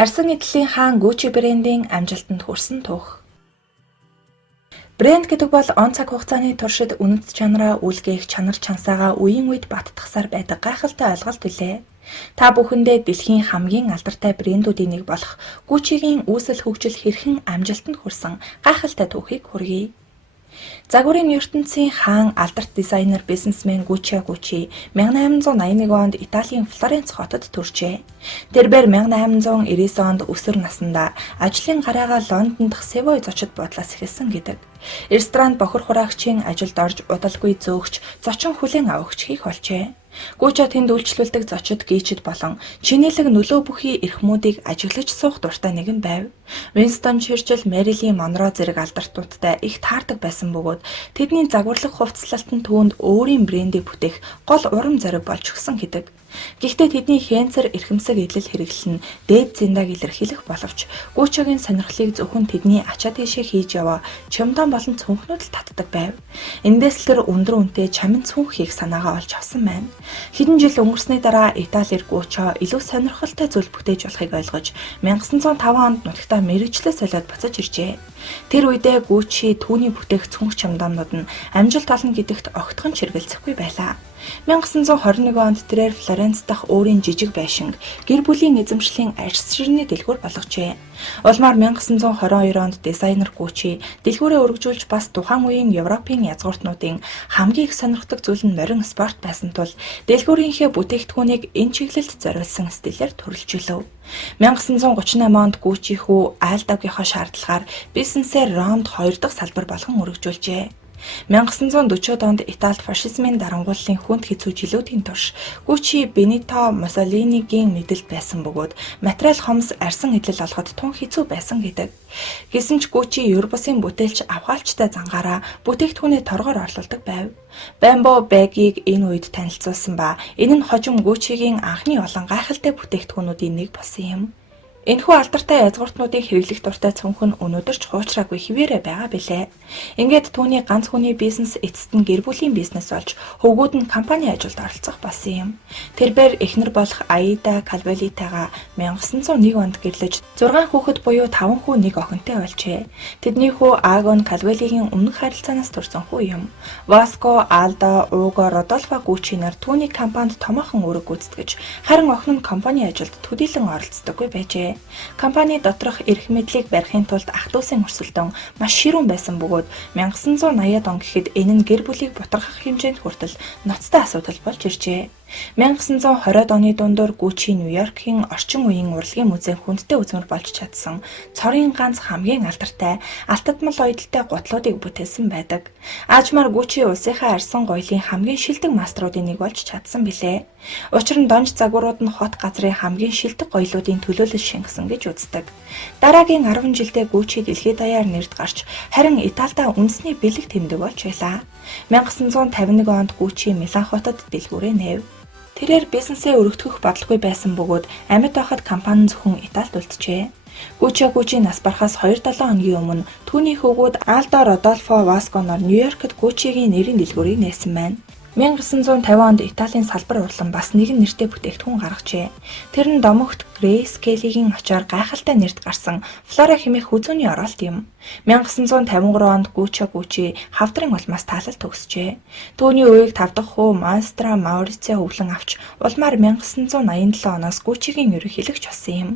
Арьсан эдлийн хаан Gucci брендийн амжилтанд хүрсэн түүх. Брэнд гэдэг бол он цаг хугацааны туршид үнэт чанараа үлгээх чанар чансаагаа үеийн үед баттгахсаар байдаг гайхалтай ойлголт билээ. Та бүхэндээ дэлхийн хамгийн алдартай брэндүүдийн нэг болох Gucci-гийн үүсэл хөгжил хэрхэн амжилтанд хүрсэн гайхалтай түүхийг хүргэе. Загварын ертөнцийн хаан алдарт дизайнер бизнесмен Gucci 1881 онд Италийн Флоренц хотод төржээ. Тэрбээр 1899 онд өсвөр наснда ажлын гараагаа Лондонд дах Savoy зочид буудлаас эхэлсэн гэдэг. Ресторанд бохор хураагчийн ажилд орж удалгүй зөөгч, зочин хүлээн авахч хийх болжээ. Gucci тэнд үйлчлүүлдэг зочид гийчид болон чинэлэг нөлөө бүхий эрхмүүдийг ажиглаж суух дуртай нэгэн байв. Winston Churchill, Marilyn Monroe зэрэг алдартуудтай их таардаг байсан бөгөөд тэдний загварлаг хувцаслалт нь түүнд өөрийн брендийг бүтээх гол урам зориг болж өгсөн гэдэг. Гэхдээ тэдний хэнцэр эрхэмсэг идэл хэрэглэл нь дээд зиндааг илэрхийлэх боловч Gucci-гийн сонирхлыг зөвхөн тэдний ачаа тийшээ хийж яваа чемодан болон цүнхнүүд л татдаг байв. Эндээс л тэр өндөр үнэтэй чамин цүнх хийх санаагаа олж авсан байна. Хэдэн жил өнгөрсний дараа Италиэр Gucci илүү сонирхолтой зүйл бүтээж болохыг ойлгож 1905 онд нутагтаа мэргэжлээ солиод буцаж иржээ. Тэр үедээ Gucci түүний бүтээх цүнх чемоданууд нь амжилт олно гэдэгт огтхон чиргэлзэхгүй байлаа. 1921 онд тэрээр Флоренц дахь өөрийн жижиг байшинг гэр бүлийн эзэмшлийн арьс ширний дэлгүүр болгожээ. Улмаар 1922 онд дизайнер Gucci дэлгүүрээ өргөжүүлж бас тухайн үеийн Европын язгууртнуудын хамгийн их сонирхдаг зүйл нь морин спорт байсан тул дэлгүүрийнхээ бүтээгдэхүүнийг энэ чиглэлд зориулсан стилээр төрөлжүүлв. 1938 онд Gucci хүү Альдагийнхаа шаардлагаар бизнесээр Ромд 2 дахь салбар болгон өргөжүүлжээ. 1940-од онд Италид фашизмын дарангууллын хүнд хэцүү жилүүдийн турш Gucci Benito Mussoliniгийн мэдэлд байсан бөгөөд материал хомс арьсан эдлэл олоход тун хэцүү байсан гэдэг. Гэсэн ч Gucci ер бусын бүтээлч авхаалчтай зангаараа бүтээгдэхүүнээ торгоор орлуулдаг байв. Bamboo Bag-ийг энэ үед танилцуулсан ба энэ нь хожим Gucci-гийн анхны олон гайхалтай бүтээгдэхүүнүүдийн нэг болсон юм. Энэхүү алдартай язгууртнуудын хэрэглэх дуртай цүнх нь өнөөдөр ч хуучраагүй хിവэрэ байгаа билээ. Ингээд түүний ганц хүний бизнес эцэст нь гэр бүлийн бизнес болж хөвгүүд нь компани ажилд оролцох болсон юм. Тэрбээр эхнэр болох Аида Калвелитайгаа 1901 онд гэрлэж 6 хүүхэд буюу 5 хүү 1 охинтой болжээ. Тэдний хүү Агон Калвелигийн өмнөх харилцаанаас төрсэн хүү юм. Vasco, Aldo, Ugo, Rodolfo Gucci нар түүний компанид томоохон үүрэг гүйцэтгэж харин охин нь компани ажилд төдийлөн оролцдоггүй байжээ. Компани доторх эрх мэдлийг барихын тулд ах дүүсийн өрсөлдөөн маш ширүүн байсан бөгөөд 1980-ад он гэхэд энэ нь гэр бүлийг бутархах хэмжээнд хүртэл ноцтой асуудал болж иржээ. 1920-ад оны дундуур Gucci Нью-Йоркийн орчин үеийн урлагийн музейн хүндтэй үзмэр болж чадсан цорын ганц хамгийн алдартай алтадмал оёдолтой гутлуудыг бүтээсэн байдаг. Аажмаар Gucci улсынхаа арьсан гоёлын хамгийн шилдэг маструудын нэг болж чадсан билээ. Учир нь донж загварууд нь хот газрын хамгийн шилдэг гоёлуудын төлөөлөл шингэсэн гэж үздэг. Дараагийн 10 жилдээ Gucci дэлхийд даяар нэрд гарч харин Италидаа үндэсний бэлэг тэмдэг болж байлаа. 1951 онд Gucci Милан хотод дэлгүүрээ нээв. Тэрээр бизнесээ өргөдгөх бодлогогүй байсан бөгөөд амьд байхад компани зөвхөн Италид үлджээ. Gucci нас барахаас 2-7 хоногийн өмнө түүний хөвгүүд Aldo, Rodolfo, Vasco нар Нью-Йоркт Gucci-гийн нэрийн дэлгүүрийг нээсэн байна. 1950 онд Италийн салбар урлан бас нэгэн нэртэй бүтээгдэхүүн гаргажээ. Тэр нь домогт Grace Kelly-гийн очоор гайхалтай нэрд гарсан Flora хэмээх хүзүүний оролт юм. 1953 онд Gucci хавдрын улмаас таалал төгсжээ. Түүний үеийг 5 дахь хүү Maestro Maurizio өвлөн авч улмаар 1987 оноос Gucci-гийн ерөнхийлөгч болсон юм.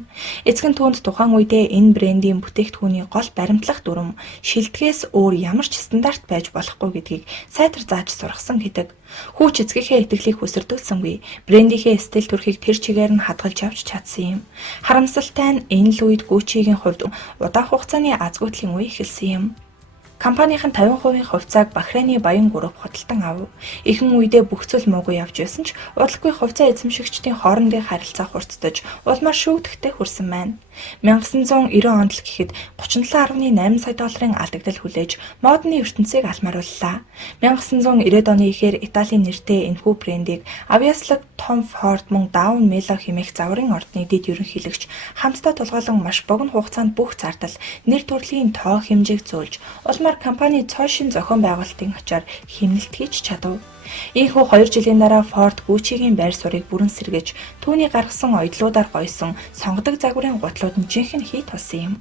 Эцэг нь түүнд тухайн үедээ энэ брендийн бүтээгдэхүүний гол баримтлах дүрм шилдгээс өөр ямар ч стандарт байж болохгүй гэдгийг сайтар зааж сургасан гэдэг. Хүүч эцгийнхээ итгэлийг хүсэрдүүлсэнгүй. Брендийнхээ стил төрхийг тэр чигээр нь хадгалж авч чадсан юм. Харамсалтай нь энэ л үед Gucci-гийн хувьд удаан хугацааны азгүйтгэлийн үе эхэлсэн юм. Компанийн 50% хувьцааг Бахрейны Баян групп худалдан авав. Ихэнх үедээ бүх зүйл муугүй явж байсан ч удалгүй хувьцаа эзэмшигчдийн хоорондын харилцаа хурцдаж улмаар шүүгдэхтэй хүрсэн байна. 1990 онд л гэхэд 37.8 сая долларын алдагдал хүлээж модны ертөнцийг алмаарууллаа. 1990-ад оны эхээр Италийн нэртэй энэхүү брендийг авьяаслаг Tom Ford мөн Dawn Melo хэмээх загварын ордны дэд ерөнхийлөгч хамтдаа тулгуурлан маш богино хугацаанд бүх зардал нэр төрлийн тоо хэмжээг зөөлж улмаар компани цоо шин зохион байгуулалтын ачаар хэмнэлт хийж чадав. Ийхүү 2 жилийн дараа Ford Gucci-гийн байр суурийг бүрэн сэргэж түүний гаргасан оёдлуудаар гойсон сонгодог загварын гутлууд монголчууд нь жинхэнэ хит болсон юм.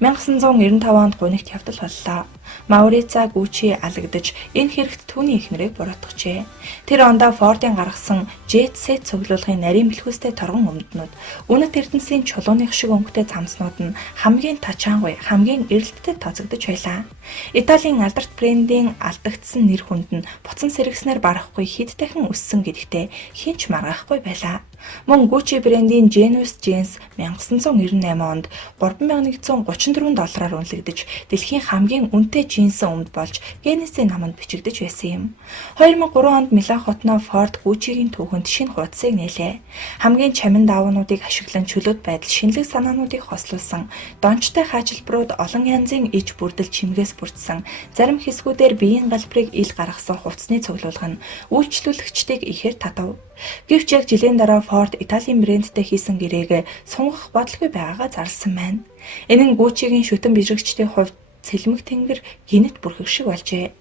1995 онд гунигт явдал боллоо. Маурица Гуччи алагдаж энэ хэрэгт түүний эхнэрийг буруутгажээ. Тэр ондоо Фордын гаргасан Jet Set цуглуулгын нарийн бэлхүүстэй торгон өмднүүд, үнэт эрдэнсийн чулууных шиг өнгөтэй цамцнууд нь хамгийн тачаангүй, хамгийн эрэлттэй тооцогдож байлаа. Италийн алдарт брендийн алдагдсан нэр хүнд нь буцан сэргснээр барахгүй хэд дахин өссөн гэдэгтээ хинч маргаахгүй байлаа. Мөн Gucci брендийн Genius Jeans 1998 онд $3,134-аар үнэлэгдэж дэлхийн хамгийн үнэтэй джинсэн өмд болж Guinness-ийн наманд бичигдэж байсан юм. 2003 онд Милан хотноо Ford Gucci-гийн түүхэнд шинэ хуудсыг нээлээ. Хамгийн чамин даваануудыг ашиглан чөлөөт байдал шинэлэг санаануудыг хослуулсан, дончтой хаажилбарууд олон янзын иж бүрдэл чимгээс бүрдсэн, зарим хэсгүүдээр биеийн галбирыг ил гаргасан хувцсны цуглуулга нь үйлчлүүлэгчдийг ихээр татав. Гэвч яг жилийн дараа Ford Италийн брэндтэй хийсэн гэрээг сунгах бодлого байгаагаа зарласан байна. Энэ нь Gucci-гийн шүтэн бижигчдийн хувьд цэлмэг тэнгэр гинэт бүрхэг шиг болжээ.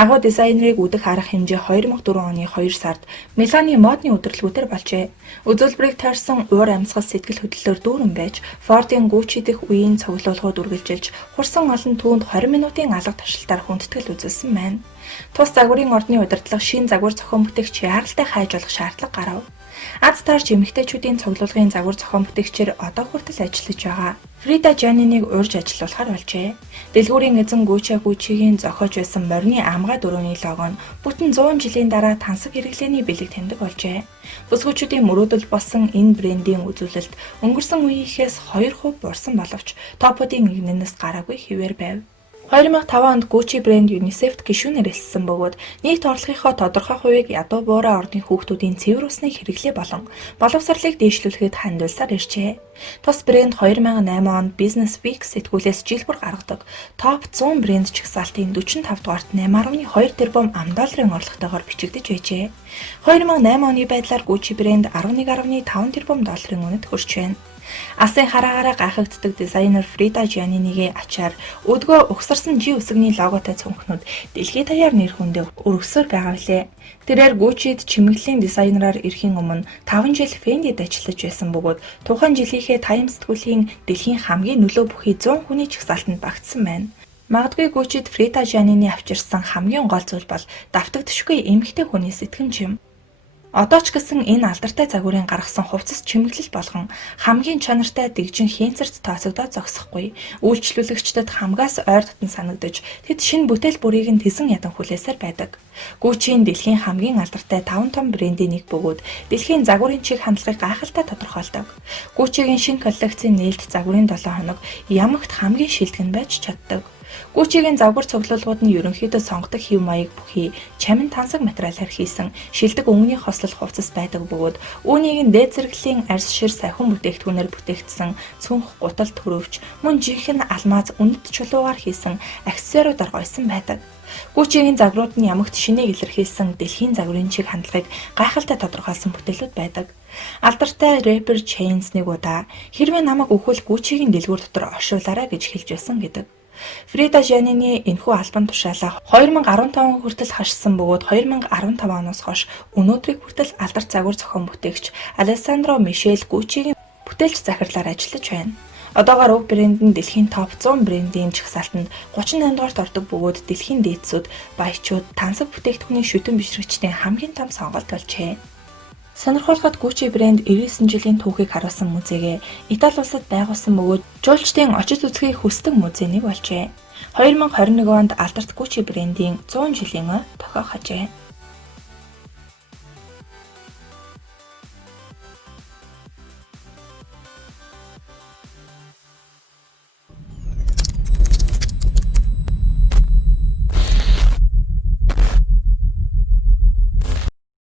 Агуу дизайнерыг үдэх арга хэмжээ 2004 оны 2 сард Миланы модны удирдлагуудаар болжээ. Үзүүлбэрийг тойрсон уур амьсгал сэтгэл хөдлөлөөр дүүрэн байж Ford-ийн Gucci дэх үеийн цуглуулгууд үргэлжилж хурсан олон түүнд 20 минутын алга туршилтаар хүндэтгэл үзүүлсэн байна. Тус загварын ордны удирдлага шин загвар зохион бүтээгч яаралтай хайж болох шаардлага гарав. Аз таарч эмэгтэйчүүдийн цуглуулгын загвар зохион бүтээгчээр одоо хүртэл ажиллаж байгаа. Frida Giannini-г урьж ажиллуулахаар болжээ. Дэлгүүрийн эзэн Gucci-гийн зохиож байсан морины амгаа дөрөвний лого нь бүтэн 100 жилийн дараа тансаг хэрэглээний бэлэг тэмдэг болжээ. Бүсгүйчүүдийн мөрөөдөл болсон энэ брендийн үзүүлэлт өнгөрсөн үеийнхээс 2% буурсан боловч топуудын нэгнээс гараагүй хэвээр байв. 2005 онд Gucci брэнд UNICEF-т гишүүнээр элссэн бөгөөд нийт орлогынхоо тодорхой хувийг ядуу буурай орны хүүхдүүдийн цэвэр усны хэрэглээ болон боловсролыг дээшлүүлэхэд хандуулсаар иржээ. Тус брэнд 2008 онд Business Week сэтгүүлээс жил бүр гаргадаг топ 100 брэнд чагсаалтын 45 дугаарт 8.2 тэрбум $8 орлоготойгоор бичигдэж байжээ. 2008 оны байдлаар Gucci брэнд 11.5 тэрбум $-ын үнэт хүрч байна. Асын хараагаараа гайхагддаг дизайнер Frida Giannini-гийн ачаар өдгөө угсарсан G үсэгний логотой цүнхнүүд дэлхийд даяар нэр хүндээ өргөсөөр байгаа билээ. Тэрээр Gucci-д чимэглэлийн дизайнераар ирэхийн өмнө 5 жил Fendi-д ажиллаж байсан бөгөөд тухайн жилийнхээ Time сэтгүүлийн дэлхийн хамгийн нөлөө бүхий 100 хүний чагсаалтанд багтсан байна. Магадгүй Gucci-д Frida Giannini авчирсан хамгийн гол зүйл бол давтагдшгүй эмэгтэй хүний сэтгэмж юм. Одоо ч гэсэн энэ алдартай загварын гаргасан хувцас чимэглэл болгон хамгийн чанартай дэгжин хийнцэрт тооцогдоод зогсохгүй. Үйлчлүүлэгчдэд хамгаас ойр дотн санагдаж тэд шинэ бүтээл бүрийг нь тэсэн ядан хүлээсээр байдаг. Gucci-ийн дэлхийн хамгийн алдартай 5 том брендийн нэг бөгөөд дэлхийн загварын чиг хандлагыг гайхалтай тодорхойлдог. Gucci-гийн шинэ коллекцийн нээлт загварын 7 хоног ямагт хамгийн шилдэг нь байж чаддаг. Gucci-гийн завгар цуглуулгууд нь ерөнхийдөө сонгодог хэв маяг бүхий чамин тансаг материалаар хийсэн шилдэг өнгөний хослол хувцас байдаг бөгөөд үүнийг нь дээд зэрэглэлийн арьс шир сахин бүтээгдэхүүнээр бүтээгдсэн цүнх гутал төрөвч мөн жинхэнэ алмаз үнэт чулуугаар хийсэн аксессуаруудаар гойсон байдаг. Gucci-гийн загварууд нь ямагт шинийг илэрхийлсэн дэлхийн загварын чиг хандлагыг гайхалтай тодорхойлсон бүтээлүүд байдаг. Алдартай рэпер Chains нэг удаа хэрвээ намайг өхвөл Gucci-гийн дэлгүүр дотор оршуулаарай гэж хэлж байсан гэдэг. Frida Giannini энэхүү албан тушаалаа 2015 хүртэл хашсан бөгөөд 2015 оноос хойш өнөөдрийг хүртэл алдарт загвар зохион бүтээгч Alessandro Michele Gucci-гийн бүтээлч захирлаар ажиллаж байна. Одоогоор уг брэнд нь дэлхийн топ 100 брендийн чагсаалтанд 38 дугаарт ордог бөгөөд дэлхийн дээдсүүд, баячууд, тансаг бүтээгдэхүүний шүтэн бишрэгчдийн хамгийн том сонголт болжээ. Сонирхолтой Gucci брэнд 99 жилийн түүхийг харуулсан музейгээ Итали улсад байгуулсан бөгөөд жуулчдын очиж үзэхийг хүсдэг музей нэг болжээ. 2021 онд алдарт Gucci брэндийн 100 жилийн ой тохиогдожээ.